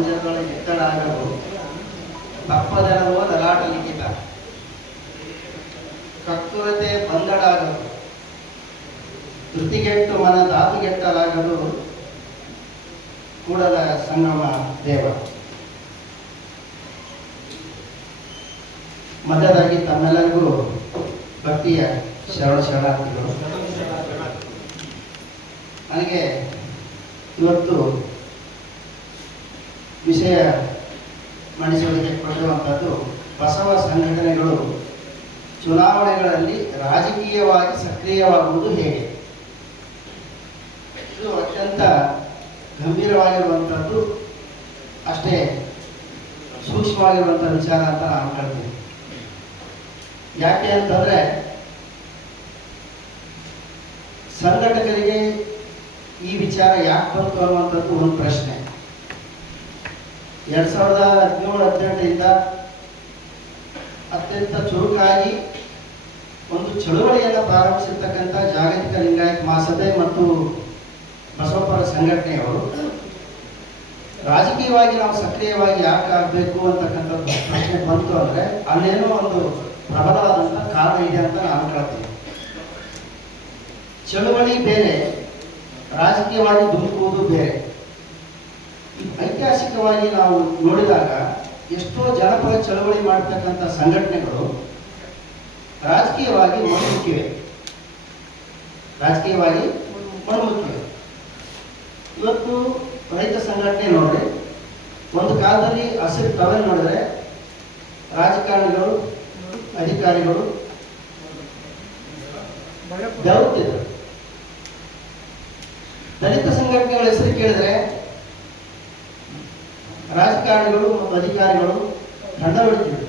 ಪಂಜರಗಳ ಎತ್ತಡಾಗಲು ತಪ್ಪದೆರವ ಲಲಾಟ ಲಿಖಿತ ಕಕ್ಕುರತೆ ಬಂದಡಾಗಲು ಧೃತಿಗೆಟ್ಟು ಮನ ಧಾತುಗೆಟ್ಟಲಾಗಲು ಕೂಡಲ ಸಂಗಮ ದೇವ. ಮೊದಲಾಗಿ ತಮ್ಮೆಲ್ಲರಿಗೂ ಭಕ್ತಿಯ ಶರಣಾರ್ಥಿಗಳು. ನನಗೆ ಇವತ್ತು ವಿಷಯ ಮಂಡಿಸುವುದಕ್ಕೆ ಕೊಟ್ಟಿರುವಂಥದ್ದು ಬಸವ ಸಂಘಟನೆಗಳು ಚುನಾವಣೆಗಳಲ್ಲಿ ರಾಜಕೀಯವಾಗಿ ಸಕ್ರಿಯವಾಗುವುದು ಹೇಗೆ. ಇದು ಅತ್ಯಂತ ಗಂಭೀರವಾಗಿರುವಂಥದ್ದು, ಅಷ್ಟೇ ಸೂಕ್ಷ್ಮವಾಗಿರುವಂಥ ವಿಚಾರ ಅಂತ ನಾನು ಹೇಳ್ತೀನಿ. ಯಾಕೆ ಅಂತಂದರೆ ಸಂಘಟಕರಿಗೆ ಈ ವಿಚಾರ ಯಾಕೆ ಬಂತು ಅನ್ನುವಂಥದ್ದು ಒಂದು ಪ್ರಶ್ನೆ. 2017-18ರಿಂದ ಅತ್ಯಂತ ಚುರುಕಾಗಿ ಒಂದು ಚಳುವಳಿಯನ್ನು ಪ್ರಾರಂಭಿಸಿರ್ತಕ್ಕಂಥ ಜಾಗತಿಕ ಲಿಂಗಾಯತ ಮಹಾಸಭೆ ಮತ್ತು ಬಸವಪರ ಸಂಘಟನೆಯವರು ರಾಜಕೀಯವಾಗಿ ನಾವು ಸಕ್ರಿಯವಾಗಿ ಯಾಕೆ ಆಗಬೇಕು ಅಂತಕ್ಕಂಥದ್ದು ಪ್ರಶ್ನೆ ಬಂತು ಅಂದರೆ ಅಲ್ಲೇನೋ ಒಂದು ಪ್ರಬಲವಾದಂಥ ಕಾರಣ ಇದೆ ಅಂತ ನಾನು ಹೇಳ್ತೀನಿ. ಚಳುವಳಿ ಬೇರೆ, ರಾಜಕೀಯವಾಗಿ ಧುಮುಕುವುದು ಬೇರೆ. ಐತಿಹಾಸಿಕವಾಗಿ ನಾವು ನೋಡಿದಾಗ ಎಷ್ಟೋ ಜನಪರ ಚಳವಳಿ ಮಾಡತಕ್ಕಂಥ ಸಂಘಟನೆಗಳು ರಾಜಕೀಯವಾಗಿ ಮಣ್ಣುಕ್ಕಿವೆ. ಇವತ್ತು ರೈತ ಸಂಘಟನೆ ನೋಡ್ರಿ, ಒಂದು ಕಾಲದಲ್ಲಿ ಹಸಿರು ಟವೆಲ್ ನೋಡಿದ್ರೆ ರಾಜಕಾರಣಿಗಳು ಅಧಿಕಾರಿಗಳು ಬೆವರುತ್ತಿದ್ರು. ದಲಿತ ಸಂಘಟನೆಗಳ ಹೆಸರು ಕೇಳಿದ್ರೆ ರಾಜಕಾರಣಿಗಳು ಮತ್ತು ಅಧಿಕಾರಿಗಳು ದಂಡ ಹೊಡಿತಿದ್ರು.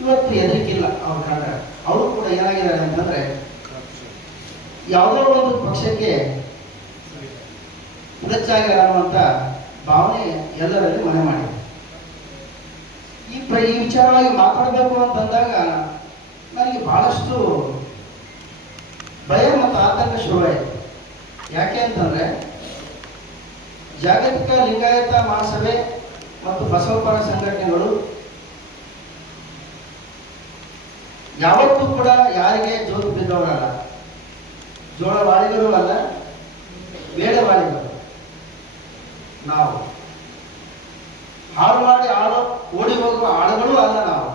ಇವತ್ತು ಎದರಿಕಿಲ್ಲ ಅವ್ರ ಕಂಡ. ಅವರು ಕೂಡ ಏನಾಗಿದ್ದಾರೆ ಅಂತಂದ್ರೆ ಯಾವುದೋ ಒಂದು ಪಕ್ಷಕ್ಕೆ ಹೆಚ್ಚಾಗಿರ ಅನ್ನುವಂಥ ಭಾವನೆ ಎಲ್ಲರಲ್ಲಿ ಮನೆ ಮಾಡಿದೆ. ಈ ವಿಚಾರವಾಗಿ ಮಾತಾಡಬೇಕು ಅಂತಂದಾಗ ನನಗೆ ಬಹಳಷ್ಟು ಭಯ ಮತ್ತು ಆತಂಕ ಶುರುವಾಯಿತು. ಯಾಕೆ ಅಂತಂದ್ರೆ ಜಾಗತಿಕ ಲಿಂಗಾಯತ ಮಹಾಸಭೆ ಮತ್ತು ಬಸವಪರ ಸಂಘಟನೆಗಳು ಯಾವತ್ತೂ ಕೂಡ ಯಾರಿಗೆ ಜೋತು ಬಿದ್ದವರಲ್ಲ, ಜೋಳವಾಳಿಗಳು ಅಲ್ಲ, ಬೇಡವಾಳಿಗಳು. ನಾವು ಹಾಳು ಮಾಡಿ ಓಡಿ ಹೋಗುವ ಆಳುಗಳು ಅಲ್ಲ. ನಾವು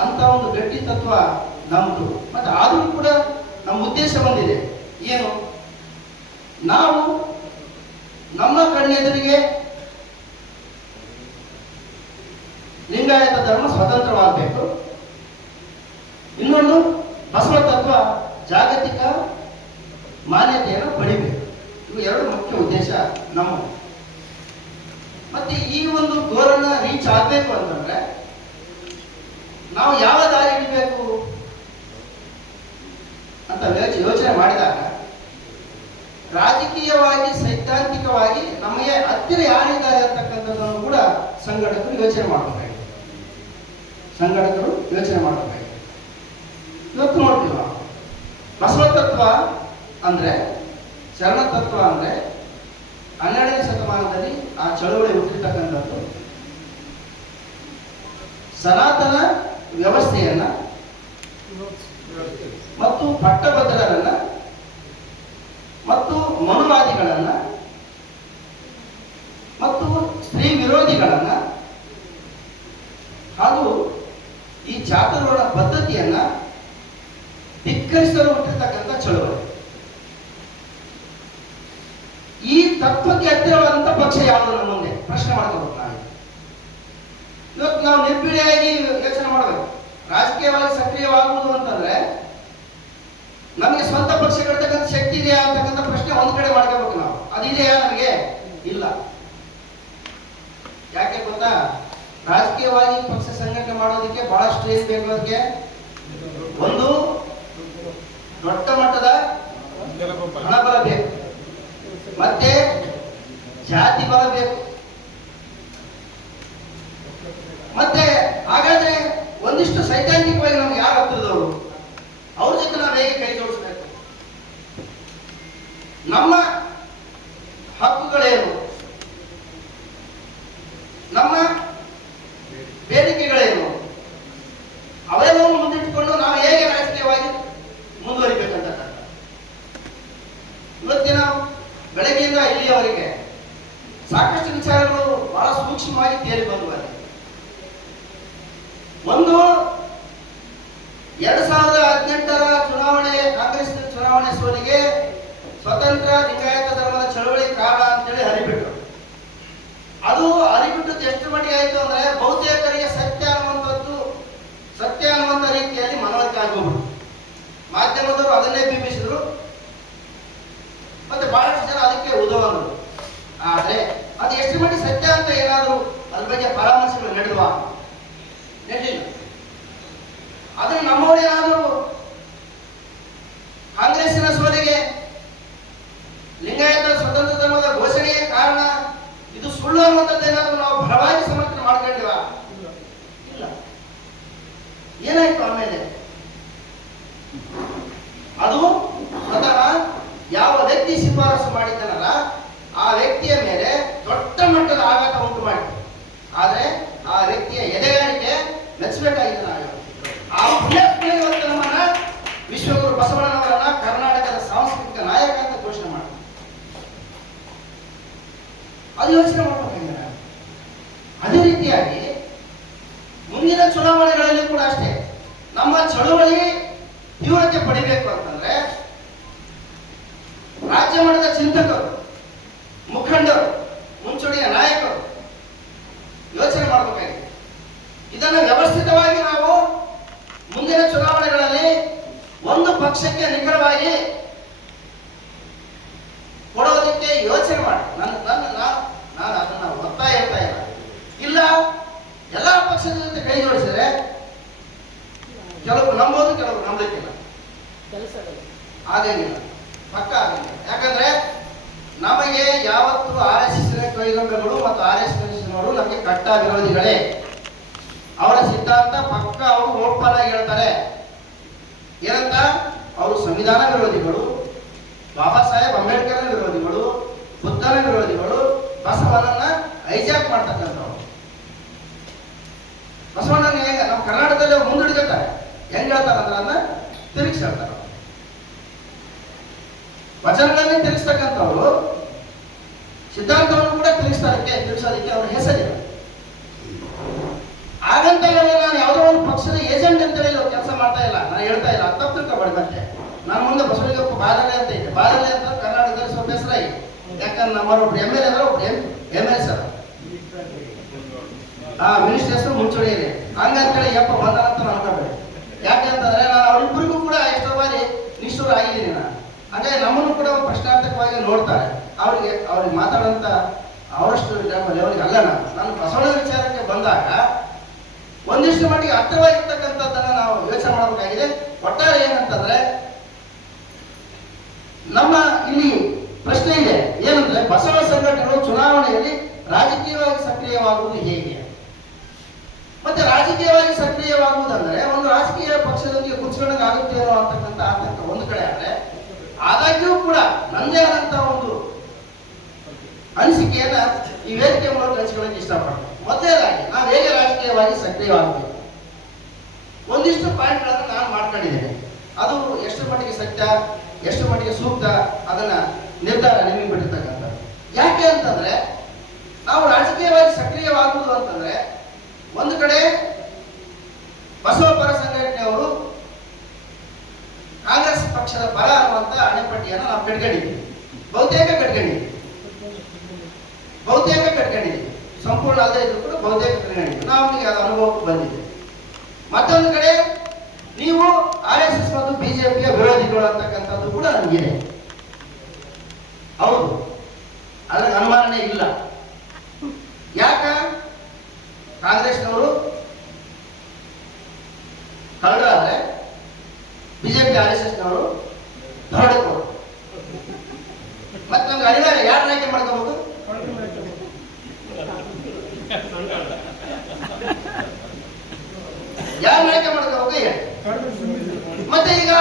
ಅಂತ ಒಂದು ಗಟ್ಟಿ ತತ್ವ ನಮ್ದು. ಮತ್ತೆ ಆದರೂ ಕೂಡ ನಮ್ಮ ಉದ್ದೇಶ ಬಂದಿದೆ. ಏನು? ನಾವು ನಮ್ಮ ಕಣ್ಣೆದುರಿಗೆ ಲಿಂಗಾಯತ ಧರ್ಮ ಸ್ವತಂತ್ರವಾಗಬೇಕು, ಇನ್ನೊಂದು ಬಸವ ತತ್ವ ಜಾಗತಿಕ ಮಾನ್ಯತೆಯನ್ನು ಪಡಿಬೇಕು. ಇವು ಎರಡು ಮುಖ್ಯ ಉದ್ದೇಶ ನಮ್ಮ. ಮತ್ತೆ ಈ ಒಂದು ಗೋಲನ್ನ ರೀಚ್ ಆಗಬೇಕು ಅಂತಂದ್ರೆ ನಾವು ಯಾವ ದಾರಿ ಹಿಡಿಬೇಕು ಅಂತ ಯೋಚನೆ ಮಾಡಿದಾಗ ರಾಜಕೀಯವಾಗಿ ಸೈದ್ಧಾಂತಿಕವಾಗಿ ನಮಗೆ ಹತ್ತಿರ ಯಾರಿದ್ದಾರೆ ಅಂತಕ್ಕಂಥದ್ದನ್ನು ಕೂಡ ಸಂಘಟಕರು ಯೋಚನೆ ಮಾಡಬೇಕಾಗಿದೆ. ಇವತ್ತು ನೋಡ್ತೀವಿ ನಾವು ಬಸವ ತತ್ವ ಅಂದ್ರೆ, ಶರಣ ತತ್ವ ಅಂದ್ರೆ 12ನೇ ಶತಮಾನದಲ್ಲಿ ಆ ಚಳವಳಿ ಹುಟ್ಟಿರ್ತಕ್ಕಂಥದ್ದು ಸನಾತನ ವ್ಯವಸ್ಥೆಯನ್ನ ಮತ್ತು ಪಟ್ಟಭದ್ರರನ್ನ ಮತ್ತು ಮನುವಾದಿಗಳನ್ನ ಮತ್ತು ಸ್ತ್ರೀ ವಿರೋಧಿಗಳನ್ನ ಹಾಗೂ ಈ ಚಾತುರ್ವರ್ಣ ಪದ್ಧತಿಯನ್ನ ಧಿಕ್ಕರಿಸಲು ಹುಟ್ಟಿರ್ತಕ್ಕಂಥ ಚಳವಳಿ. ಈ ತತ್ವಕ್ಕೆ ಹತ್ತಿರವಾದಂಥ ಪಕ್ಷ ಯಾವುದು ನಮ್ಮ ಮುಂದೆ ಪ್ರಶ್ನೆ ಮಾಡ್ಕೋಬೇಕು. ಇವತ್ತು ನಾವು ನಿರ್ಭೀಡೆಯಾಗಿ ಯೋಚನೆ ಮಾಡಬೇಕು. ರಾಜಕೀಯವಾಗಿ ಸಕ್ರಿಯವಾಗುವುದು ಅಂತಂದ್ರೆ ನಮಗೆ ಸ್ವಂತ ಪಕ್ಷಗಳಿರ್ತಕ್ಕಂಥ ಶಕ್ತಿ ಇದೆಯಾ ಅಂತಕ್ಕಂಥ ಪ್ರಶ್ನೆ ಒಂದು ಕಡೆ ಮಾಡ್ಕೋಬೇಕು ನಾವು. ಅದಿದೆಯಾ? ನಮಗೆ ಇಲ್ಲ. ಯಾಕೆ ಗೊತ್ತಾ? ರಾಜಕೀಯವಾಗಿ ಪಕ್ಷ ಸಂಘಟನೆ ಮಾಡೋದಕ್ಕೆ ಬಹಳಷ್ಟು ಏನು ಬೇಕು. ಅದಕ್ಕೆ ಒಂದು ದೊಡ್ಡ ಮಟ್ಟದ ಹಣಬಲ ಬೇಕು, ಮತ್ತೆ ಜಾತಿ ಬಲ ಬೇಕು. ಮತ್ತೆ ಹಾಗಾದ್ರೆ ಒಂದಿಷ್ಟು ಸೈದ್ಧಾಂತಿಕವಾಗಿ ನಮ್ಗೆ ಯಾರು ಹತ್ತಿರದವರು, ಅವ್ರ ಜೊತೆ ನಾವು ಹೇಗೆ ಕೈ ಜೋಡಿಸ್ಬೇಕು, ನಮ್ಮ ಹಕ್ಕುಗಳೇನು, ಸಾಕಷ್ಟು ವಿಚಾರಗಳು ಬಹಳ ಸೂಕ್ಷ್ಮವಾಗಿ ತೇಲಿ ಬಂದುವ. ಒಂದು 2018ರ ಚುನಾವಣೆ, ಕಾಂಗ್ರೆಸ್ ಚುನಾವಣೆ ಸೋಲಿಗೆ ಸ್ವತಂತ್ರ ಲಿಂಗಾಯತ ಧರ್ಮದ ಚಳವಳಿ ಕಾರಣ ಅಂತೇಳಿ ಹರಿಬಿಟ್ರು. ಅದು ಹರಿಬಿಟ್ಟದ್ದು ಎಷ್ಟು ಮಟ್ಟಿಗೆ ಆಯ್ತು ಅಂದ್ರೆ ಬಹುತೇಕರಿಗೆ ಸತ್ಯ ಅನ್ನುವಂಥ ರೀತಿಯಲ್ಲಿ ಮನವರಿಕೆ ಆಗೋಗ್ಬಿಟ್ಟು ಮಾಧ್ಯಮದವರು ಅದನ್ನೇ ಬಿಂಬಿಸಿದ್ರು, ಮತ್ತೆ ಬಹಳಷ್ಟು ಜನ ಅದಕ್ಕೆ ಉದವಂದ್ರು. ಆದ್ರೆ ಅದು ಎಷ್ಟು ಮಟ್ಟಿಗೆ ಸತ್ಯ ಅಂತ ಏನಾದ್ರು ಅದ್ರ ಬಗ್ಗೆ ಪರಾಮರ್ಶೆಗಳು ನಡೆಯುವ ನಡೆಯಿಲ್ಲ. ಆದ್ರೆ ನಮ್ಮವರೇನಾದ್ರು ಕಾಂಗ್ರೆಸ್ಸಿನ ಸೋಲಿಗೆ ಲಿಂಗಾಯತ ಸ್ವತಂತ್ರ ಧರ್ಮದ ಘೋಷಣೆಯೇ ಕಾರಣ, ಇದು ಸುಳ್ಳು ಅನ್ನುವಂಥದ್ದೇನಾದ್ರೂ ನಾವು ಬಲವಾಗಿ ಸಮರ್ಥನೆ ಮಾಡ್ಕೊಂಡಿವ? ಇಲ್ಲ. ಏನಾಯ್ತು ಆಮೇಲೆ? ಅದು ಸ್ವತಃ ಯಾವ ವ್ಯಕ್ತಿ ಶಿಫಾರಸು ಮಾಡಿದ್ದಾನಲ್ಲ ಆ ವ್ಯಕ್ತಿಯ ಮೇಲೆ ದೊಡ್ಡ ಮಟ್ಟದ ಆಘಾತ ಉಂಟು ಮಾಡಿತು. ಆದ್ರೆ ಆ ವ್ಯಕ್ತಿಯ ಎದೆಗಾರಿಕೆ ಮೆಚ್ಚಬೇಕಾಗಿದೆ. ನಾವು ಆ ಪುಣ್ಯಾತ್ಮನಿಗೆ ನಮ್ಮನ್ನ ವಿಶ್ವಗುರು ಬಸವಣ್ಣನವರನ್ನ ಕರ್ನಾಟಕದ ಸಾಂಸ್ಕೃತಿಕ ನಾಯಕ ಅಂತ ಘೋಷಣೆ ಮಾಡ್ತಾರೆ. ಅದು ಯೋಚನೆ ಮಾಡಬೇಕಾಗಿದೆ. ಅದೇ ರೀತಿಯಾಗಿ ಮುಂದಿನ ಚುನಾವಣೆಗಳಲ್ಲಿ ಕೂಡ ಅಷ್ಟೇ ನಮ್ಮ ಚಳುವಳಿ ತೀವ್ರತೆ ಪಡಿಬೇಕು ಅಂತಂದ್ರೆ ರಾಜ್ಯ ಮಟ್ಟದ ಚಿಂತಕರು, ಮುಖಂಡರು, ಮುಂಚೂಣಿಯ ನಾಯಕರು ಯೋಚನೆ ಮಾಡಬೇಕಾಗಿದೆ. ಇದನ್ನು ವ್ಯವಸ್ಥಿತವಾಗಿ ನಾವು ಮುಂದಿನ ಚುನಾವಣೆಗಳಲ್ಲಿ ಒಂದು ಪಕ್ಷಕ್ಕೆ ನಿಖರವಾಗಿ ಕೊಡೋದಕ್ಕೆ ಯೋಚನೆ ಮಾಡಿ. ನಾನು ಅದನ್ನ ಒತ್ತಾಯ ಇರ್ತಾ ಇಲ್ಲ. ಎಲ್ಲಾ ಪಕ್ಷದ ಜೊತೆ ಕೈ ಜೋಡಿಸಿದ್ರೆ ಕೆಲವರು ನಂಬೋದು, ಕೆಲವರು ನಂಬಲಿಕ್ಕಿಲ್ಲ, ಆಗಂಗಿಲ್ಲ, ಪಕ್ಕ ಆಗಂಗಿಲ್ಲ. ಯಾಕಂದ್ರೆ ನಮಗೆ ಯಾವತ್ತು RSS ಕೈಗೊಂಬೆಗಳು ಮತ್ತು RSS ನಮಗೆ ಕಟ್ಟ ವಿರೋಧಿಗಳೇ. ಅವರ ಸಿದ್ಧಾಂತ ಪಕ್ಕ ಅವರು ಓಪನ್ ಆಗಿ ಹೇಳ್ತಾರೆ. ಏನಂತ? ಅವರು ಸಂವಿಧಾನ ವಿರೋಧಿಗಳು, ಬಾಬಾ ಸಾಹೇಬ್ ಅಂಬೇಡ್ಕರ್ ವಿರೋಧಿಗಳು, ಬುದ್ಧನ ವಿರೋಧಿಗಳು, ಬಸವಣ್ಣನ ಹೈಜಾಕ್ ಮಾಡ್ತಕ್ಕಂಥವ್ರು. ಬಸವಣ್ಣನ ಹೇಗೆ ನಮ್ಮ ಕರ್ನಾಟಕದಲ್ಲಿ ಮುಂದುಡಿತಾರೆ, ಹೆಂಗ್ ಹೇಳ್ತಾರಂದ್ರೆ ಅದನ್ನ ತಿರುಗಿಸಿ ಹೇಳ್ತಾರೆ. ವಚನಗಳನ್ನೇ ತಿರುಗಿಸ್ತಕ್ಕಂಥವ್ರು ಸಿದ್ಧಾಂತವನ್ನು ಕೂಡ ತಿರುಗಿಸೋದಕ್ಕೆ ಅವ್ರ ಹೆಸರಿಲ್ಲ. ಹಾಗಂತ ನಾನು ಯಾವುದೋ ಒಂದು ಪಕ್ಷದ ಏಜೆಂಟ್ ಅಂತ ಹೇಳಿ ಕೆಲಸ ಮಾಡ್ತಾ ಇಲ್ಲ, ನಾನು ಹೇಳ್ತಾ ಇಲ್ಲ. ತಪ್ಪು ತಿಳ್ಕೊಬಾರ್ದಂತೆ. ನಾನು ಮುಂದೆ ಬಸವಲಿಂಗಪ್ಪ ಬಾದಲೆ ಅಂತ ಇದ್ದೆ. ಬಾದಲೆ ಅಂತ ಕರ್ನಾಟಕದಲ್ಲಿ ಸ್ವಲ್ಪ ಹೆಸರಾಗಿ, ಯಾಕಂದ್ರೆ ನಮ್ಮೊಬ್ರು MLA ಅಂದ್ರೆ ಒಬ್ರು MS ಸರ್ ಮಿನಿಸ್ಟರ್ ಹೆಸರು ಮುಂಚೂಣಿ ಇದೆ. ಹಂಗಂತೇಳಿ ಯಪ್ಪ ಬಂದ ಅಂತ ಅನ್ಕೋಬೇಡಿ. ಯಾಕಂತಂದ್ರೆ ನಾನು ಅವರಿಬ್ಬರಿಗೂ ಕೂಡ ಎಷ್ಟೋ ಬಾರಿ ನಿಷ್ಠೂರ ಆಗಿದ್ದೀನಿ. ನಾನು ಹಾಗೆ ನಮ್ಮನ್ನು ಕೂಡ ಪ್ರಶ್ನಾರ್ಥಕವಾಗಿ ನೋಡ್ತಾರೆ. ಅವ್ರಿಗೆ ಮಾತಾಡೋಂಥ ಅವರಷ್ಟು ಲೆವೆಲ್ಗೆ ಅಲ್ಲ. ನಾನು ಬಸವಣ್ಣ ವಿಚಾರಕ್ಕೆ ಬಂದಾಗ ಒಂದಿಷ್ಟು ಮಟ್ಟಿಗೆ ಅರ್ಥವಾಗಿರ್ತಕ್ಕಂಥದ್ದನ್ನ ನಾವು ಯೋಚನೆ ಮಾಡಬೇಕಾಗಿದೆ. ಒಟ್ಟಾರೆ ಏನಂತಂದ್ರೆ ನಮ್ಮ ಇಲ್ಲಿ ಪ್ರಶ್ನೆ ಇದೆ ಏನಂದ್ರೆ ಬಸವ ಸಂಘಟನೆಗಳು ಚುನಾವಣೆಯಲ್ಲಿ ರಾಜಕೀಯವಾಗಿ ಸಕ್ರಿಯವಾಗುವುದು ಹೇಗೆ? ಮತ್ತೆ ರಾಜಕೀಯವಾಗಿ ಸಕ್ರಿಯವಾಗುವುದಂದ್ರೆ ಒಂದು ರಾಜಕೀಯ ಪಕ್ಷದೊಂದಿಗೆ ಕುಚ್ಕೊಂಡಂಗೆ ಆಗುತ್ತೇನೋ ಅಂತಕ್ಕಂಥ ಆತಂಕ ಒಂದು ಕಡೆ. ಆದ್ರೆ ಆದಾಗ್ಯೂ ಕೂಡ ನಂದೇ ಆದಂತಹ ಒಂದು ಅನಿಸಿಕೆಯನ್ನ ಈ ವೇದಿಕೆ ಮೂಲಕ ಹಂಚಿಕೊಳ್ಳಕ್ಕೆ ಇಷ್ಟಪಡ್ತೀನಿ. ಮೊದಲನೇದಾಗಿ ನಾವು ಹೇಗೆ ರಾಜಕೀಯವಾಗಿ ಸಕ್ರಿಯವಾಗಬೇಕು, ಒಂದಿಷ್ಟು ಪಾಯಿಂಟ್ಗಳನ್ನು ನಾನು ಮಾಡ್ಕೊಂಡಿದ್ದೇನೆ. ಅದು ಎಷ್ಟು ಮಟ್ಟಿಗೆ ಸತ್ಯ, ಎಷ್ಟು ಮಟ್ಟಿಗೆ ಸೂಕ್ತ, ಅದನ್ನ ನಿರ್ಧಾರ ನಿಮಗೆ ಬಿಟ್ಟಿರ್ತಕ್ಕಂಥ. ಯಾಕೆ ಅಂತಂದ್ರೆ ನಾವು ರಾಜಕೀಯವಾಗಿ ಸಕ್ರಿಯವಾಗುವುದು ಅಂತಂದ್ರೆ ಒಂದು ಕಡೆ ಬಸವ ಪರ ಸಂಘಟನೆಯವರು ಕಾಂಗ್ರೆಸ್ ಪಕ್ಷದ ಪರ ಅನ್ನುವಂತ ಅಣೆಪಟ್ಟಿಯನ್ನು ನಾವು ಕಟ್ಕೊಂಡಿದ್ದೀವಿ. ಬಹುತೇಕ ಕಟ್ಕೊಂಡಿದ್ದೀವಿ. ಸಂಪೂರ್ಣ ಅಲ್ಲದೆ ಇದ್ರು ಕೂಡ ಬಹುತೇಕ ಕಟ್ಕೊಂಡಿದ್ದೀವಿ. ನಮಗೆ ಅದು ಅನುಭವಕ್ಕೆ ಬಂದಿದೆ. ಮತ್ತೊಂದು ಕಡೆ ನೀವು RSS ಮತ್ತು BJPಯ ವಿರೋಧಿಗಳು ಅಂತಕ್ಕಂಥದ್ದು ಕೂಡ ನಮಗಿದೆ. ಹೌದು, ಅದ್ರಾಗ ಅನುಮಾನನೇ ಇಲ್ಲ. ಯಾಕ? ಕಾಂಗ್ರೆಸ್ನವರು ಕಳ್ಳರಾದ್ರೆ BJP RSSನವರು ದರೋಡೆಕೋರು. ಮತ್ತೆ ನಮ್ಗೆ ಅನಿವಾರ್ಯ ಯಾರು ಆಯ್ಕೆ ಮಾಡ್ಕೋಬಹುದು? ಯಾರು ಆಯ್ಕೆ ಮಾಡ್ಕೋಬೇಕು ಹೇಳಿ. ಮತ್ತೆ ಈಗ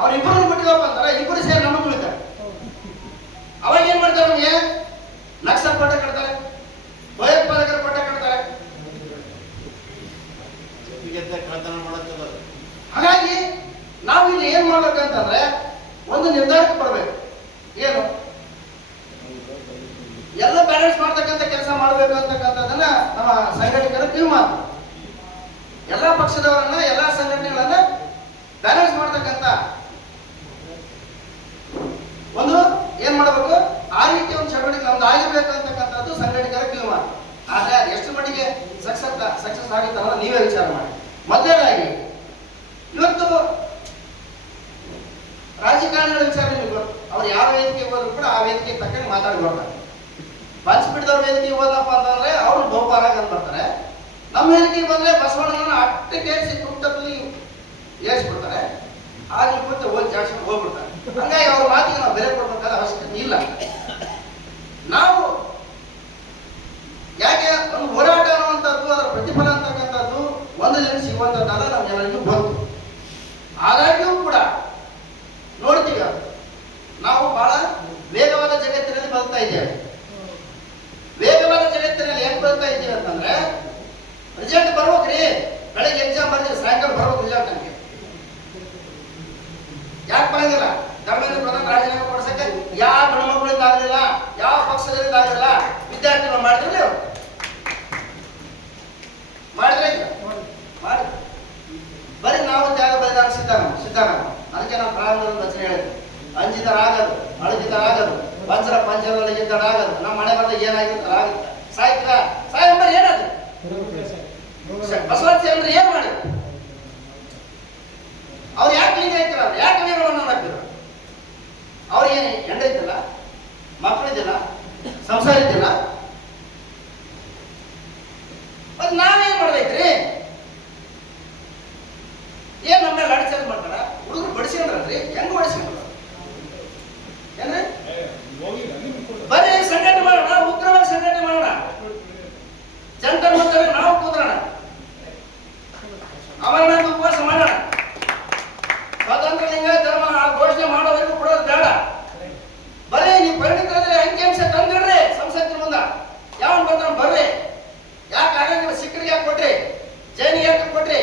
ಅವ್ರಿಬ್ಬರು ಬಿಟ್ಟಿದಪ್ಪ ಅಂತಾರೆ, ಇಬ್ಬರು ಸೇರಿ ನಮಗೆ ಉಳಿತಾರೆ. ಅವಾಗ ಏನ್ ಮಾಡ್ತಾರೆ? ನಮಗೆ ನಕ್ಸಲ್ ಪಟ್ಟ ಕಟ್ತಾರೆ, ನೀತಿವಂತ ಕೆಲಸ ಮಾಡಬೇಕು ಅಂತಕ್ಕಂಥದ್ದನ್ನ ನಮ್ಮ ಸಂಘಟಕರ ಕಿವಿ ಮಾತು. ಎಲ್ಲಾ ಪಕ್ಷದವರನ್ನ ಎಲ್ಲಾ ಸಂಘಟನೆಗಳನ್ನ ಬ್ಯಾಲೆನ್ಸ್ ಮಾಡ್ತಕ್ಕಂಥ ಒಂದು ಏನ್ ಮಾಡಬೇಕು, ಆ ರೀತಿ ಒಂದು ಚಟುವಟಿಕೆ ನಮ್ದು ಆಗಿರ್ಬೇಕು ಅಂತಕ್ಕಂಥದ್ದು ಸಂಘಟಕರ ಕಿವಿ ಮಾತು. ಆದ್ರೆ ಎಷ್ಟು ಮಟ್ಟಿಗೆ ಸಕ್ಸಸ್ ಆಗಿತ್ತಲ್ಲ ನೀವೇ ವಿಚಾರ ಮಾಡಿ. ಮೊದಲನೇದಾಗಿ ಇವತ್ತು ರಾಜಕಾರಣಿಗಳ ವಿಚಾರ ನಿಮಗೆ ಅವ್ರು ಯಾವ ವೇದಿಕೆಗೆ ಹೋದ್ರು ಕೂಡ ಆ ವೇದಿಕೆಗೆ ತಕ್ಕಂಗೆ ಮಾತಾಡಿ ಬರ್ತಾರೆ. ಪಂಚಪೀಠದವ್ರ ವೇದಿಕೆಗೆ ಹೋದಪ್ಪ ಅಂತಂದ್ರೆ ಅವ್ರು ಬಹುಪಾರಾಗ ಅಂತ ಬರ್ತಾರೆ. ನಮ್ಮ ವೇದಿಕೆಗೆ ಬಂದ್ರೆ ಬಸವಣ್ಣನ ಅಟ್ಟಕ್ಕೆ ಏರಿಸಿ ಕುಟ್ಟಲ್ಲಿ ಏರಿಸ್ಬಿಡ್ತಾರೆ. ಆಗ್ಲಿ ಬಿಟ್ಟು ಹೋಗಿ ಜಾಡ್ಸ್ಕೊಂಡು ಹೋಗ್ಬಿಡ್ತಾರೆ. ಹಂಗಾಗಿ ಅವ್ರ ಮಾತಿಗೆ ನಾವು ಬೆಲೆ ಕೊಡ್ಬೇಕಾದ ಅವಶ್ಯಕತೆ ಇಲ್ಲ. ನಾವು ಯಾಕೆ ಒಂದು ಹೋರಾಟ ಅನ್ನುವಂಥದ್ದು ಅದರ ಪ್ರತಿಫಲ ಅಂತಕ್ಕಂಥದ್ದು ಒಂದು ದಿನ ಸಿಗುವಂಥದ್ದಲ್ಲ, ನಮ್ಗೆಲ್ಲರಿಗೂ ಬಂತು. ಆದಾಗ್ಯೂ ಕೂಡ ನೋಡ್ತೀವಿ ನಾವು ಬಹಳ ವೇಗವಾದ ಜಗತ್ತಿನಲ್ಲಿ ಬದುಕ್ತಾ ಇದ್ದೇವೆ. ವೇಗವಾದ ಜಗತ್ತಿನಲ್ಲಿ ಏನ್ ಬದುಕ್ತಾ ಇದ್ದೀವಿ ಅಂತಂದ್ರೆ ರಿಸಲ್ಟ್ ಬರ್ಬೇಕ್ರಿ, ಬೆಳಗ್ಗೆ ಎಕ್ಸಾಮ್ ಬರ್ತೀವಿ, ಸಾಯಂಕಾಲ ಬರ್ಬೇಕು ರಿಸಲ್ಟ್ ನಮಗೆ. ಯಾಕೆ ಬರಂಗಿಲ್ಲ? ಧರ್ಮೇಂದ್ರ ಪ್ರಧಾನ ರಾಜೀನಾಮೆ ಕೊಡ್ಸಕ್ಕೆ ಯಾವ ಗಣಮಕ್ಕಳಿಂದ ಆಗಲಿಲ್ಲ, ಯಾವ ಪಕ್ಷದಿಂದ ಆಗಲಿಲ್ಲ, ವಿದ್ಯಾರ್ಥಿಗಳು ಮಾಡಿದ್ರೆ ಮಾಡಿದ್ರೆ ಮಾಡಿ ಬರೀ ನಾವು ತ್ಯಾಗ ಬಲಿದಾನ ಸಿದ್ಧಾರಾಮ. ಅದಕ್ಕೆ ನಾವು ಪ್ರಾರಂಭದ ರಚನೆ ಹೇಳಿದ್ವಿ, ಅಂಜಿತರಾಗದು, ಅಳಜಿತರಾಗದು, ವಜ್ರ ಪಂಚರಲ್ಲಿ ಗೆದ್ದಡಾಗದು, ನಮ್ಮ ಮನೆ ಬಂದಾಗ ಏನಾಗಿರುತ್ತೆ ಆಗುತ್ತೆ. ಸಾಹಿತ್ಯ ಸಾಯಂಬರ್ ಏನದು ಬಸವರಾಜ ಅಂದ್ರೆ ಏನ್ ಮಾಡಿ ಅವ್ರು ಯಾಕೆ ಲಿಂಗ ಐತಿರ, ಯಾಕೆ ವೀರವನ್ನು ಹಾಕಿದ್ರು? ಅವ್ರು ಏನು ಹೆಂಡ ಇದ್ದಿಲ್ಲ, ಮಕ್ಕಳಿದ್ದಿಲ್ಲ, ಸಂಸಾರ ಇದ್ದಿಲ್ಲ, ಮತ್ ನಾವೇನ್ ಮಾಡ್ಬೇಕ್ರಿ? ಏನ್ ನಮ್ಮ ಗಾಡಿ ಚಾರ್ಜ್ ಮಾಡ್ತಾರ? ಹುಡುಗರು ಬಡಿಸ್ಕೊಂಡ್ರಿ, ಹೆಂಗ್ ಬಡಿಸ್ಕೊಂಡ್ರ ಏನ್ರಿ? ಬರೀ ಸಂಘಟನೆ ಮಾಡೋಣ, ಉಗ್ರವಾಗಿ ಸಂಘಟನೆ ಮಾಡೋಣ, ಜನರ ಮಕ್ಕಳ ನಾವು ಕೂತ್ರೋಣ, ಅಮರನಾಥ ಉಪವಾಸ ಮಾಡೋಣ, ಸ್ವತಂತ್ರ ಲಿಂಗ ಧರ್ಮ ಘೋಷಣೆ ಮಾಡೋವರೆಗೂ ಕೊಡೋದು ಬೇಡ. ಬರೀ ನೀವು ಪರಿಣಿತರಾದ್ರೆ ಅಂಕಿಅಂಶ ತಂದಿಡ್ರಿ ಸಂಸತ್ತಿನ ಮುಂದ, ಯಾವನ್ ಬರ್ತಾನ ಬರ್ರಿ. ಯಾಕೆ ಆಗಂಗಿಲ್ಲ? ಸಿಕ್ಕರಿಗೆ ಯಾಕೆ ಕೊಟ್ರಿ? ಜೈನಿಗೆ ಯಾಕೆ ಕೊಟ್ರಿ?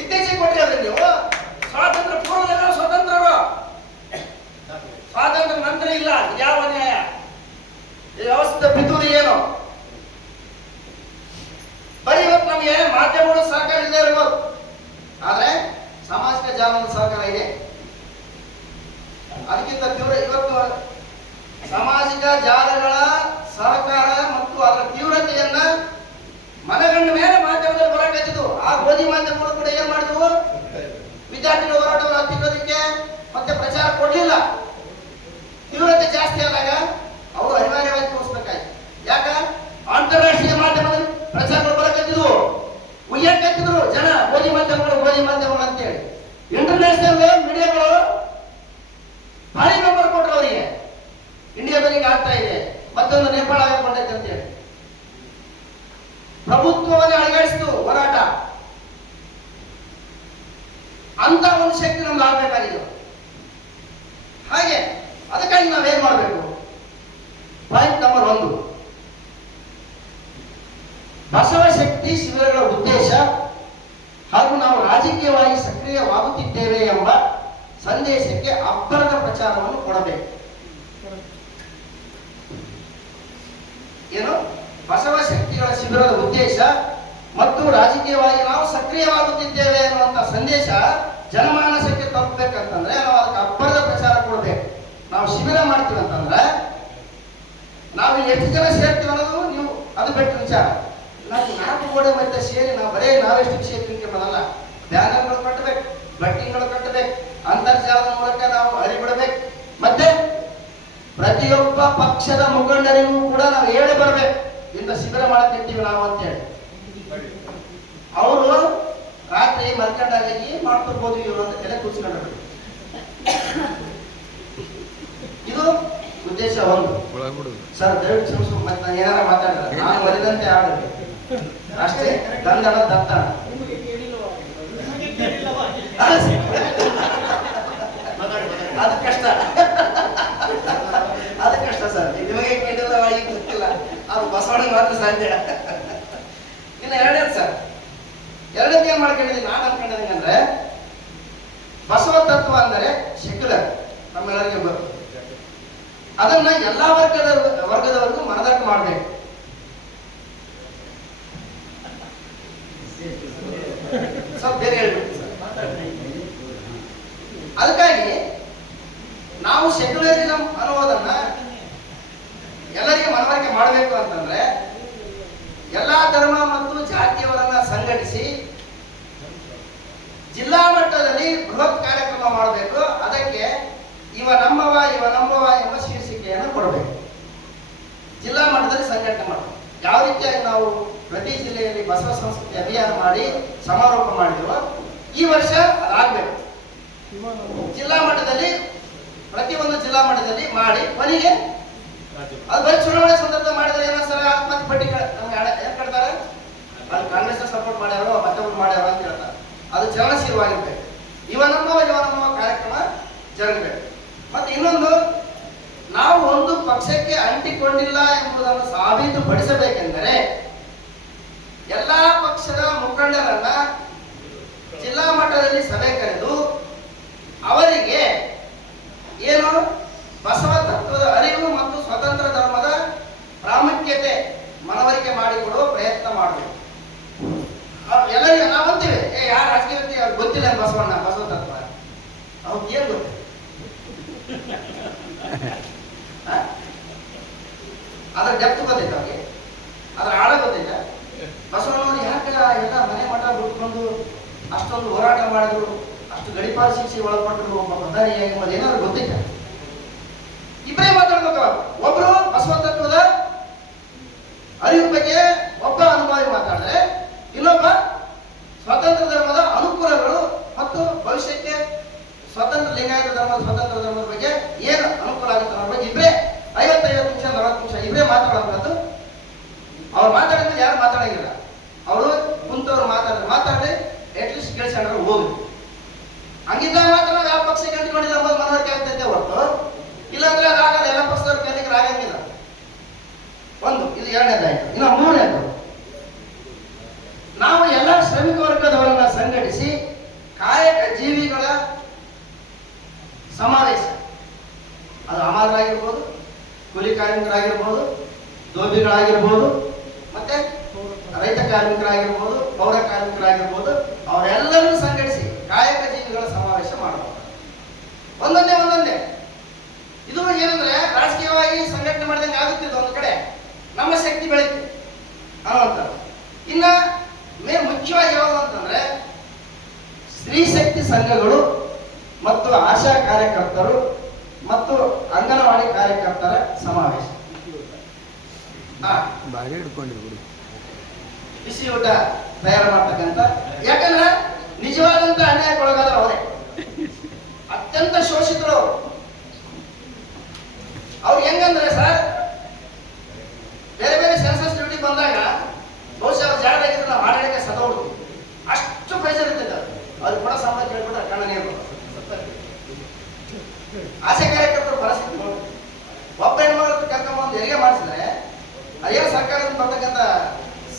ಇತ್ತೀಚೆಗೆ ಕೊಟ್ರಿ. ಅದ್ರಿ ನೀವು ಸ್ವಾತಂತ್ರ್ಯ ಪೂರ್ವದಲ್ಲ ಸ್ವತಂತ್ರರು, ಸ್ವಾತಂತ್ರ್ಯ ನಂತರ ಇಲ್ಲ. ಯಾವ ನ್ಯಾಯ? ಈ ವ್ಯವಸ್ಥೆ ಬಿದ್ದುದು ಏನು? ಬರೀ ಇವತ್ತು ನಮಗೆ ಮಾಧ್ಯಮಗಳು ಸಹಕಾರ ಇಲ್ಲದೆ ಇರ್ಬೋದು, ಆದ್ರೆ ಸಾಮಾಜಿಕ ಜಾಲದ ಸಹಕಾರ ಇದೆ. ಅದಕ್ಕಿಂತ ತೀವ್ರ ಇವತ್ತು ಸಾಮಾಜಿಕ ಜಾಲಗಳ ಸಹಕಾರ ಮತ್ತು ಅದರ ತೀವ್ರತೆಯನ್ನ ಮನಗಂಡ ಮೇಲೆ ಮಾಧ್ಯಮದಲ್ಲಿ ಬರಕತ್ತಿದ್ದು. ಆ ಗೋಧಿ ಮಾಧ್ಯಮಗಳು ಕೂಡ ಏನ್ ಮಾಡಿದ್ವು? ವಿದ್ಯಾರ್ಥಿಗಳ ಹೋರಾಟವನ್ನು ಹತ್ತಿರೋದಕ್ಕೆ ಮತ್ತೆ ಪ್ರಚಾರ ಕೊಡ್ಲಿಲ್ಲ. ತೀವ್ರತೆ ಜಾಸ್ತಿ ಆದಾಗ ಅವರು ಅನಿವಾರ್ಯವಾಗಿ ತೋರಿಸ್ಬೇಕಾಯ್ತು. ಯಾಕ? ಅಂತಾರಾಷ್ಟ್ರೀಯ ಮಾಧ್ಯಮದಲ್ಲಿ ಪ್ರಚಾರಗಳು ಬರಕತ್ತಿದ್ವು, ಉಯ್ಯಕತ್ತಿದ್ರು ಜನ ಗೋಧಿ ಮಾಧ್ಯಮಗಳು ಅಂತೇಳಿ. ಇಂಟರ್ನ್ಯಾಷನಲ್ ಮೀಡಿಯಾಗಳು ಭಾರಿ ಬೆಂಬಲ ಕೊಟ್ಟರು ಅವರಿಗೆ. ಇಂಡಿಯಾದಲ್ಲಿ ಈಗ ಆಗ್ತಾ ಇದೆ, ಮತ್ತೊಂದು ನೇಪಾಳ ಆಗಿಕೊಂಡೈತೆ ಅಂತೇಳಿ ಪ್ರಭುತ್ವವನ್ನು ಅಳಗಾಡಿಸಿತು ಹೋರಾಟ. ಅಂತ ಒಂದು ಶಕ್ತಿ ನಮ್ಗೆ ಆಗ್ಬೇಕಾಗಿತ್ತು. ಹಾಗೆ ಅದಕ್ಕಾಗಿ ನಾವೇನ್ ಮಾಡಬೇಕು? ಪಾಯಿಂಟ್ ನಂಬರ್ 1, ಬಸವ ಶಕ್ತಿ ಶಿಬಿರಗಳ ಉದ್ದೇಶ ಹಾಗೂ ನಾವು ರಾಜಕೀಯವಾಗಿ ಸಕ್ರಿಯವಾಗುತ್ತಿದ್ದೇವೆ ಎಂಬ ಸಂದೇಶಕ್ಕೆ ಅಬ್ಬರದ ಪ್ರಚಾರವನ್ನು ಕೊಡಬೇಕು. ಏನು? ಬಸವ ಶಕ್ತಿಗಳ ಶಿಬಿರದ ಉದ್ದೇಶ ಮತ್ತು ರಾಜಕೀಯವಾಗಿ ನಾವು ಸಕ್ರಿಯವಾಗುತ್ತಿದ್ದೇವೆ ಎನ್ನುವಂತ ಸಂದೇಶ ಜನಮಾನಸಕ್ಕೆ ತಲುಪಬೇಕಂತಂದ್ರೆ ನಾವು ಅದಕ್ಕೆ ಅಬ್ಬರದ ಪ್ರಚಾರ ಕೊಡಬೇಕು. ನಾವು ಶಿಬಿರ ಮಾಡ್ತೀವಿ ಅಂತಂದ್ರೆ ನಾವು ಎಷ್ಟು ಜನ ಸೇರ್ತೀವಿ ಅನ್ನೋದು ನೀವು ಅದು ಬಿಟ್ಟು ವಿಚಾರ. ನಾವು 4 ಗೋಡೆ ಮಧ್ಯೆ ಸೇರಿ ನಾವು ಬರೇ ನಾವೆಷ್ಟು ಕ್ಷೇತ್ರಕ್ಕೆ ಬರಲ್ಲ, ಬ್ಯಾನರ್ಗಳು ಕಟ್ಟಬೇಕು, ಬಟ್ಟಿಗಳು ಕಟ್ಟಬೇಕು, ಅಂತರ್ಜಾಲದ ಮೂಲಕ ನಾವು ಹರಿಬಿಡಬೇಕು. ಮತ್ತೆ ಪ್ರತಿಯೊಬ್ಬ ಪಕ್ಷದ ಮುಖಂಡರಿಗೂ ಕೂಡ ನಾವು ಹೇಳಿ ಬರ್ಬೇಕು, ಇಂಥ ಶಿಬಿರ ಮಾಡಕ್ಕಿರ್ತೀವಿ ನಾವು ಅಂತೇಳಿ. ಅವರು ರಾತ್ರಿ ಮಲ್ಕೊಂಡಾಗಿ ಏನ್ ಮಾಡ್ತಿರ್ಬೋದು ಇವರು ಅಂತ ತಲೆ ಕೂರ್ಸ್ಕೊಂಡ್ರು. ಇದು ಉದ್ದೇಶ 1. ಸರ್ ದಯವಿಟ್ಟು ಕ್ಷಮಿಸು, ಮತ್ತೆ ನಾನು ಏನಾರ ಮಾತಾಡಿದ್ರೆ ನಾನು ಬರೆದಂತೆ ಆಗಬೇಕು ಅಷ್ಟೇ. ದಂಡನ ದತ್ತಣ ಅದು ಕಷ್ಟ, ಅದು ಕಷ್ಟ ಸರ್. ನಿಮಗೆ ಕೇಳಿಲ್ಲ, ಈಗ ಗೊತ್ತಿಲ್ಲ, ಅದು ಬಸವಣ್ಣ ಮಾತ್ರ ಸಾಧ್ಯ. ಇನ್ನು ಎರಡನೇದು ಸರ್, ಎರಡನೇದು ಏನ್ ಮಾಡ್ಕೊಂಡಿದ್ದೀನಿ ನಾನು ಅನ್ಕೊಂಡಿದ್ದೀನಿ ಅಂದ್ರೆ ಬಸವ ತತ್ವ ಅಂದರೆ ಸೆಕ್ಯುಲರ್, ನಮ್ಮೆಲ್ಲರಿಗೆ ಗೊತ್ತು. ಅದನ್ನ ಎಲ್ಲಾ ವರ್ಗದವರೆಗೂ ಮನದಟ್ಟು ಮಾಡಬೇಕು. ಎಲ್ಲಾ ಧರ್ಮ ಮತ್ತು ಜಾತಿಯವರನ್ನ ಸಂಘಟಿಸಿ ಜಿಲ್ಲಾ ಮಟ್ಟದಲ್ಲಿ ಬೃಹತ್ ಕಾರ್ಯಕ್ರಮ ಮಾಡಬೇಕು. ಅದಕ್ಕೆ ಇವ ನಮ್ಮವ ಎಂಬ ಶೀರ್ಷಿಕೆಯನ್ನು ಕೊಡಬೇಕು. ಜಿಲ್ಲಾ ಮಟ್ಟದಲ್ಲಿ ಸಂಘಟನೆ ಮಾಡಬೇಕು. ಯಾವ ರೀತಿಯಾಗಿ ನಾವು ಪ್ರತಿ ಜಿಲ್ಲೆಯಲ್ಲಿ ಬಸವ ಸಂಸ್ಕೃತಿ ಅಭಿಯಾನ ಮಾಡಿ ಸಮಾರೋಪ ಮಾಡಿದೆವೋ ಈ ವರ್ಷ ಅದಾಗಬೇಕು. ಜಿಲ್ಲಾ ಮಟ್ಟದಲ್ಲಿ ಪ್ರತಿಯೊಂದು ಜಿಲ್ಲಾ ಮಟ್ಟದಲ್ಲಿ ಮಾಡಿ ಕೊನೆಗೆ ಅದು ಬರೀ ಚುನಾವಣೆ ಸಂದರ್ಭ ಮಾಡಿದ್ರೆ ಏನೋ ಸರ್ ಆತ್ಮಹತ್ಯೆ ಪಟ್ಟಿ ನಮ್ಗೆ ಏನ್ ಕಟ್ತಾರೆ, ಅಲ್ಲಿ ಕಾಂಗ್ರೆಸ್ ಸಪೋರ್ಟ್ ಮಾಡ್ಯಾರೋ ಮತ್ತೊಬ್ರು ಮಾಡ್ಯಾರೋ ಅಂತ ಹೇಳ್ತಾರೆ. ಅದು ಚಲನಶೀಲವಾಗಿರ್ಬೇಕು. ಇವ ನಮ್ಮ ಕಾರ್ಯಕ್ರಮ ಜರುಗಬೇಕು. ಮತ್ತೆ ಇನ್ನೊಂದು, ನಾವು ಒಂದು ಪಕ್ಷಕ್ಕೆ ಅಂಟಿಕೊಂಡಿಲ್ಲ ಎಂಬುದನ್ನು ಸಾಬೀತುಪಡಿಸಬೇಕೆಂದರೆ ಎಲ್ಲಾ ಪಕ್ಷದ ಮುಖಂಡರನ್ನ ಜಿಲ್ಲಾ ಮಟ್ಟದಲ್ಲಿ ಸಭೆ ಕರೆದು ಅವರಿಗೆ ಏನು ಬಸವ ತತ್ವದ ಅರಿವು ಮತ್ತು ಸ್ವತಂತ್ರ ಧರ್ಮದ ಪ್ರಾಮುಖ್ಯತೆ ಮನವರಿಕೆ ಮಾಡಿಕೊಡುವ ಪ್ರಯತ್ನ ಮಾಡಬೇಕು. ಎಲ್ಲರಿಗೂ ನಾವು ಅಂತೀವಿ, ಯಾರು ರಾಜಕೀಯ ವ್ಯಕ್ತಿ ಅವ್ರಿಗೆ ಗೊತ್ತಿಲ್ಲ ಬಸವಣ್ಣ ಬಸವ ತತ್ವ, ಅವ್ರಿಗೆ ಏನ್ ಗೊತ್ತಿಲ್ಲ, ಅದ್ರ ಡೆಪ್ತ್ ಗೊತ್ತೈತೆ ಅವ್ರಿಗೆ, ಅದ್ರ ಆಳ ಗೊತ್ತೈತೆ. ಬಸವಣ್ಣವ್ರು ಯಾಕೆ ಎಲ್ಲ ಮನೆ ಮಠ ಬಿಟ್ಕೊಂಡು ಅಷ್ಟೊಂದು ಹೋರಾಟ ಮಾಡಿದ್ರು, ಅಷ್ಟು ಗಡಿಪಾರ ಶಿಕ್ಷೆ ಒಳಪಟ್ಟರು, ಒಬ್ಬ ಪ್ರಧಾನಿಯಾಗಿ ಎಂಬುದು ಏನಾದ್ರು ಗೊತ್ತೈತೆ? ಇಬ್ಬರೇ ಮಾತಾಡ್ಬೇಕು. ಒಬ್ರು ಬಸವ ತತ್ವದ ಅರಿವು ಬಗ್ಗೆ ಒಬ್ಬ ಅನುಭವಿ ಮಾತಾಡಿದ್ರೆ, ಇನ್ನೊಬ್ಬ ಸ್ವತಂತ್ರ ಧರ್ಮದ ಅನುಕೂಲಗಳು ಮತ್ತು ಭವಿಷ್ಯಕ್ಕೆ ಸ್ವತಂತ್ರ ಲಿಂಗಾಯತ ಧರ್ಮದ ಸ್ವತಂತ್ರ ಧರ್ಮದ ಬಗ್ಗೆ ಏನು ಅನುಕೂಲ ಆಗುತ್ತೆ ಅನ್ನೋ ಬಗ್ಗೆ ಇಬ್ಬರೇ 50 ನಿಮಿಷ 40 ನಿಮಿಷ ಇಬ್ಬರೇ ಮಾತಾಡೋದು. ಅವ್ರು ಮಾತಾಡಿದ್ರೆ ಯಾರು ಮಾತಾಡಂಗಿಲ್ಲ. ಅವರು ಕುಂತವ್ರು ಮಾತಾಡಿ ಅಟ್ಲೀಸ್ಟ್ ಕೇಳಿಸ್ಕೊಂಡ್ರೆ ಹೋಗಿ ಹಂಗಿದ್ದಾಗ ಮಾತ್ರ ನಾವು ಯಾವ ಪಕ್ಷಕ್ಕೆ ಅಂಟಿಕೊಂಡಿಲ್ಲ ಅಂಬೋದು ಮನವರಿಕೆ ಆಗ್ತೈತೆ ಹೊರತು, ಇಲ್ಲಾಂದ್ರೆ ಅದಾಗಲ್ಲ. ಎಲ್ಲ ಪಕ್ಷದವ್ರ ಕೈಲಿಗೆ ಆಗಂಗಿಲ್ಲ. ಒಂದು ಇದು ಎರಡನೇದಾಯ್ತು. ಇನ್ನು ಮೂರನೇದು, ನಾವು ಎಲ್ಲ ಶ್ರಮಿಕ ವರ್ಗದವರನ್ನ ಸಂಘಟಿಸಿ ಕಾಯಕ ಜೀವಿಗಳ ಸಮಾವೇಶ, ಅದು ಅಮಾರರಾಗಿರ್ಬೋದು, ಕೂಲಿ ಕಾರ್ಮಿಕರಾಗಿರ್ಬೋದು, ದೋಬಿಗಳಾಗಿರ್ಬೋದು, ಮತ್ತೆ ರೈತ ಕಾರ್ಮಿಕರಾಗಿರ್ಬೋದು, ಪೌರ ಕಾರ್ಮಿಕರಾಗಿರ್ಬೋದು, ಅವರೆಲ್ಲರೂ ಸಂಘಟಿಸಿ ಕಾಯಕ ಜೀವಿಗಳ ಸಮಾವೇಶ ಮಾಡಬಹುದು. ಒಂದೊಂದೇ ಇದು ಏನಂದ್ರೆ ರಾಜಕೀಯವಾಗಿ ಸಂಘಟನೆ ಮಾಡಿದಂಗೆ ಆಗುತ್ತಿದ್ದು ಒಂದು ಕಡೆ, ನಮ್ಮ ಶಕ್ತಿ ಬೆಳೀತು ಅನ್ನುವಂಥದ್ದು. ಇನ್ನ ಮುಖ್ಯವಾಗಿ ಯಾವುದು ಅಂತಂದ್ರೆ ಸ್ತ್ರೀ ಶಕ್ತಿ ಸಂಘಗಳು ಮತ್ತು ಆಶಾ ಕಾರ್ಯಕರ್ತರು ಮತ್ತು ಅಂಗನವಾಡಿ ಕಾರ್ಯಕರ್ತರ ಸಮಾವೇಶ. ಬಿಸಿ ಊಟ ತಯಾರು ಮಾಡ್ತಕ್ಕಂಥ, ಯಾಕಂದ್ರೆ ನಿಜವಾದಂತ ಅನ್ಯಾಯಕ್ಕೊಳಗಾದ್ರೆ ಅವರೇ ಅತ್ಯಂತ ಶೋಷಿತರು. ಅವ್ರು ಹೆಂಗಂದ್ರೆ ಸರ್, ಬೇರೆ ಬೇರೆ ಸೆನ್ಸಸ್ ಡ್ಯೂಟಿ ಬಂದಾಗ ಬಹುಶಃ ಅವ್ರು ಜಾಗದಾಗಿದ್ರೆ ನಾವು ಆಡಳಿತ ಸದೋಡು ಅಷ್ಟು ಪ್ರೆಷರ್ ಇರ್ತೈತೆ. ಅವ್ರು ಕೂಡ ಸಂಬಳ ಕೇಳ್ಬಿಟ್ರೆ ಕಣ್ಣ ನೀರು. ಆಶಾ ಕಾರ್ಯಕರ್ತರು ಪರಿಸ್ಥಿತಿ ನೋಡಿ, ಒಬ್ಬ ಹೆಣ್ಮಗಳು ಕರ್ಕೊಂಡ್ಬಂದು ಹೆರಿಗೆ ಮಾಡಿಸಿದ್ರೆ ಅದೇ ಸರ್ಕಾರದಿಂದ ಬರ್ತಕ್ಕಂಥ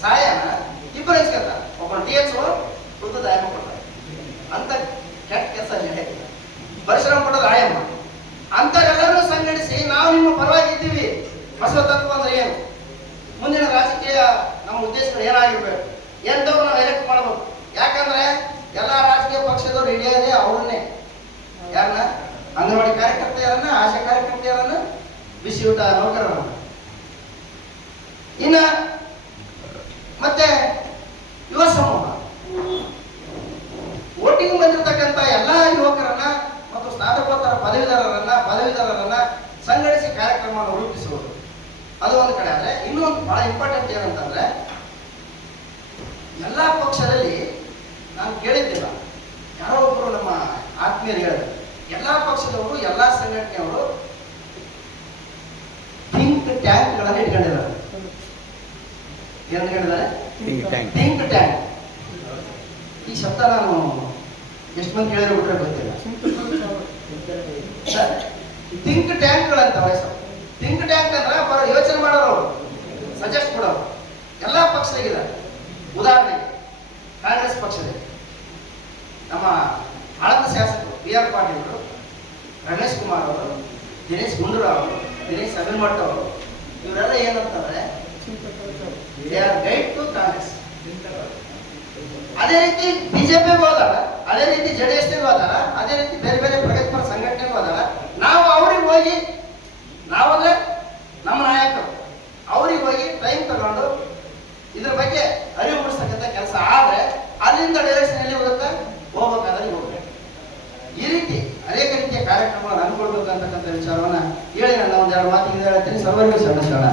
ಸಹಾಯನ ಇಬ್ಬರು ಹಂಚ್ಕೊತಾರೆ. ಒಬ್ಬ DHO ಉಳಿದ ಆಯಮ್ಮ ಕೊಡ್ತಾರೆ. ಅಂತ ಕೆಟ್ಟ ಕೆಲಸ ಪರಿಶ್ರಮ ಪಡೋದು ಆಯಮ್ಮ. ಅಂತರೆಲ್ಲರೂ ಸಂಘಟಿಸಿ ನಾವು ನಿಮ್ಮ ಪರವಾಗಿ ಇದ್ದೀವಿ, ಬಸವ ತತ್ವ ಅಂದ್ರೆ ಏನು, ಮುಂದಿನ ರಾಜಕೀಯ ನಮ್ಮ ಉದ್ದೇಶಗಳು ಏನಾಗಿರ್ಬೇಕು, ಎಂತವ್ರು ನಾವು ಎಲೆಕ್ಟ್ ಮಾಡಬೇಕು. ಯಾಕಂದ್ರೆ ಎಲ್ಲಾ ರಾಜಕೀಯ ಪಕ್ಷದವ್ರು ಹಿಡಿಯೋದೇ ಅವ್ರನ್ನೇ, ಯಾರನ್ನ, ಅಂಗನವಾಡಿ ಕಾರ್ಯಕರ್ತೆಯರನ್ನ, ಆಶಾ ಕಾರ್ಯಕರ್ತೆಯರನ್ನ, ಬಿಸಿ ಊಟ ನೌಕರರನ್ನ. ಇನ್ನ ಮತ್ತೆ ಯುವ ಸಮೂಹ, ವೋಟಿಂಗ್ ಬಂದಿರತಕ್ಕಂಥ ಎಲ್ಲಾ ಯುವಕರನ್ನ ಮತ್ತು ಸ್ನಾತಕೋತ್ತರ ಪದವೀಧರರನ್ನ ಸಂಘಟಿಸಿ ಕಾರ್ಯಕ್ರಮವನ್ನು ರೂಪಿಸುವುದು, ಅದು ಒಂದು ಕಡೆ. ಆದ್ರೆ ಇನ್ನೊಂದು ಬಹಳ ಇಂಪಾರ್ಟೆಂಟ್ ಏನಂತಂದ್ರೆ, ಎಲ್ಲಾ ಪಕ್ಷದಲ್ಲಿ ನಾನು ಕೇಳಿದ್ದಿಲ್ಲ, ಯಾರೋ ಒಬ್ರು ನಮ್ಮ ಆತ್ಮೀಯರು ಹೇಳಿದ್ರು, ಎಲ್ಲಾ ಪಕ್ಷದವರು ಎಲ್ಲಾ ಸಂಘಟನೆಯವರು ಥಿಂಕ್ ಟ್ಯಾಂಕ್ಗಳನ್ನು ಇಟ್ಕೊಂಡಿದ್ದಾರೆ. ಏನು ಹೇಳಿದ್ದಾರೆ? Think tank. ಈ ಶಬ್ದ ನಾನು ಎಷ್ಟು ಮಂದಿ ಕೇಳಿದ್ರು ಬಿಟ್ರೆ ಗೊತ್ತಿಲ್ಲ. ಥಿಂಕ್ ಟ್ಯಾಂಕ್ಗಳಂತ ವಯಸ್ಸು. ಥಿಂಕ್ ಟ್ಯಾಂಕ್ ಅಂದ್ರೆ ಯೋಚನೆ ಮಾಡೋರು, ಸಜೆಸ್ಟ್ ಕೊಡೋರು ಎಲ್ಲಾ ಪಕ್ಷದಾಗಿದ್ದಾರೆ. ಉದಾಹರಣೆಗೆ ಕಾಂಗ್ರೆಸ್ ಪಕ್ಷದಲ್ಲಿ ನಮ್ಮ ಆಳಂದ ಶಾಸಕರು BR ಪಾಟೀಲ್ ಅವರು, ರಮೇಶ್ ಕುಮಾರ್ ಅವರು, ದಿನೇಶ್ ಗುಂಡೂರಾವ್ ಅವರು, ದಿನೇಶ್ ಅಭಿಮಠ್ ಅವರು, ಇವರೆಲ್ಲ ಏನಂತಂದ್ರೆ they are guide to Congress. ಅದೇ ರೀತಿ ಬಿಜೆಪಿಗೆ ಹೋದಾರ, ಅದೇ ರೀತಿ JDS ಹೋದಾರ, ಅದೇ ರೀತಿ ಬೇರೆ ಬೇರೆ ಪ್ರಗತಿಪರ ಸಂಘಟನೆಗೆ ಹೋದಾರ. ನಾವು ಅವ್ರಿಗೆ ಹೋಗಿ, ನಾವಂದ್ರೆ ನಮ್ಮ ನಾಯಕರು ಅವ್ರಿಗೆ ಹೋಗಿ ಟೈಮ್ ತಗೊಂಡು ಮುಂದೆ ಡೈರೆಕ್ಷನ್ ಎಲ್ಲಿ ಹೋಗುತ್ತೆ, ಹೋಗ್ಬೇಕಾದ್ರೆ ಹೋಗ್ಬೇಕು. ಈ ರೀತಿ ಅನೇಕ ರೀತಿಯ ಕಾರ್ಯಕ್ರಮಗಳನ್ನು ಹಮ್ಮಿಕೊಳ್ಬೇಕು ಅಂತಕ್ಕಂಥ ವಿಚಾರವನ್ನ ಹೇಳಿ ನನ್ನ ಒಂದೆರಡು ಮಾತಿಗೆ ಹೇಳ್ತೀನಿ. ಸರ್ವರಿಗೂ ಶರಣ ಶರಣ.